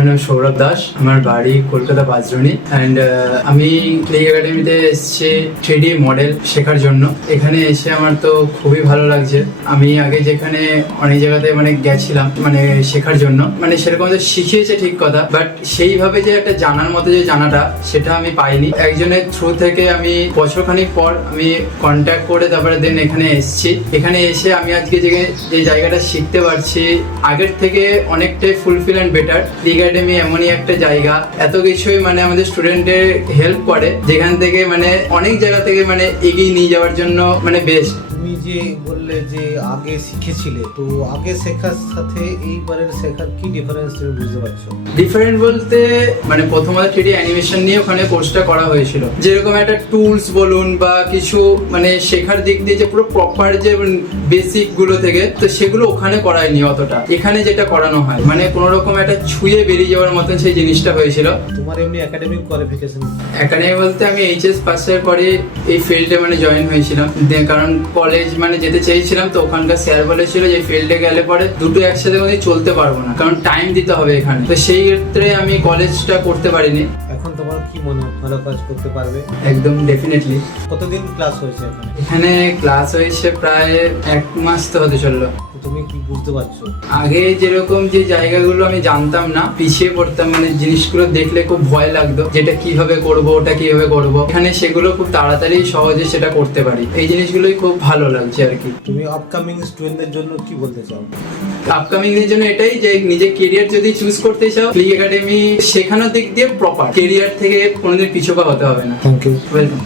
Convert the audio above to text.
আমার নাম সৌরভ দাস, আমার বাড়ি কলকাতা পাঁচরুনি। অ্যান্ড আমি ক্লিক একাডেমিতে এসেছি 3D মডেল শেখার জন্য। এখানে এসে আমার তো খুবই ভালো লাগছে। আমি আগে যেখানে অনেক জায়গাতে গেছিলাম শেখার জন্য, সেরকম তো শিখিয়েছে ঠিক কথা, বাট সেইভাবে যে একটা জানার মতো যে জানাটা সেটা আমি পাইনি। একজনের থ্রু থেকে আমি বছরখানিক পর আমি কন্ট্যাক্ট করে তারপরে দেন এখানে এসেছি। এখানে এসে আমি আজকে যে জায়গাটা শিখতে পারছি আগের থেকে অনেকটাই ফুলফিল অ্যান্ড বেটার। একাডেমি এমনই একটা জায়গা, এত কিছুই আমাদের স্টুডেন্টের হেল্প করে, যেখান থেকে অনেক জায়গা থেকে এগিয়ে নিয়ে যাওয়ার জন্য বেস্ট। তুমি যে বললে যে আগে শিখেছিলে, তো আগে শেখার সাথে এইবারের শেখার কি ডিফারেন্স তুমি বুঝতে পারছো? ডিফারেন্ট বলতে প্রথমত 3D অ্যানিমেশন নিয়ে ওখানে কোর্সটা করা হয়েছিল। যেরকম একটা টুলস বলুন বা কিছু শেখার দিক দিয়ে যে পুরো প্রপার যে বেসিক গুলো থেকে, তো সেগুলো ওখানে করায়নি অতটা। এখানে যেটা করানো হয় কোনো রকম একটা ছুঁয়ে বেরিয়ে যাওয়ার মতন সেই জিনিসটা হয়েছিল। তোমার এমনি একাডেমিক কোয়ালিফিকেশন? একাডেমি বলতে আমি এইচএস পাসের পরে এই ফিল্ডে জয়েন হয়েছিলাম। কারণ কলেজ যেতে চেয়েছিলাম, তো ওখানকার স্যার বলেছিল যে ফিল্ডে গেলে পরে দুটো একসাথে চলতে পারবো না, কারণ টাইম দিতে হবে এখানে। তো সেই ক্ষেত্রে আমি কলেজটা করতে পারিনি। এখন তোমার কি মনে হয়, ভালো কাজ করতে পারবে? একদম ডেফিনেটলি। কতদিন ক্লাস হয়েছে এখানে? এখানে ক্লাস হয়েছে প্রায় 1 মাস তো হতে চললো। তুমি কি বুঝতে পারছো? আগে যেরকম যে জায়গাগুলো আমি জানতাম না, পিছিয়ে পড়তাম, জিনিসগুলো দেখলে খুব ভয় লাগতো, যেটা কিভাবে করব, ওটা কিভাবে করব। এখানে সেগুলো খুব তাড়াতাড়ি সহজে সেটা করতে পারি। এই জিনিসগুলোই খুব ভালো লাগছে আর কি। তুমি আপকামিং স্টুডেন্টদের জন্য কি বলতে চাও? আপকামিং এর জন্য এটাই যে নিজের কেরিয়ার যদি চুজ করতে চাও, ক্লিক একাডেমি শেখানোর দিক দিয়ে প্রপার, কেরিয়ার থেকে কোনোদিন পিছপা হতে হবে না। Thank you. ওয়েলকাম।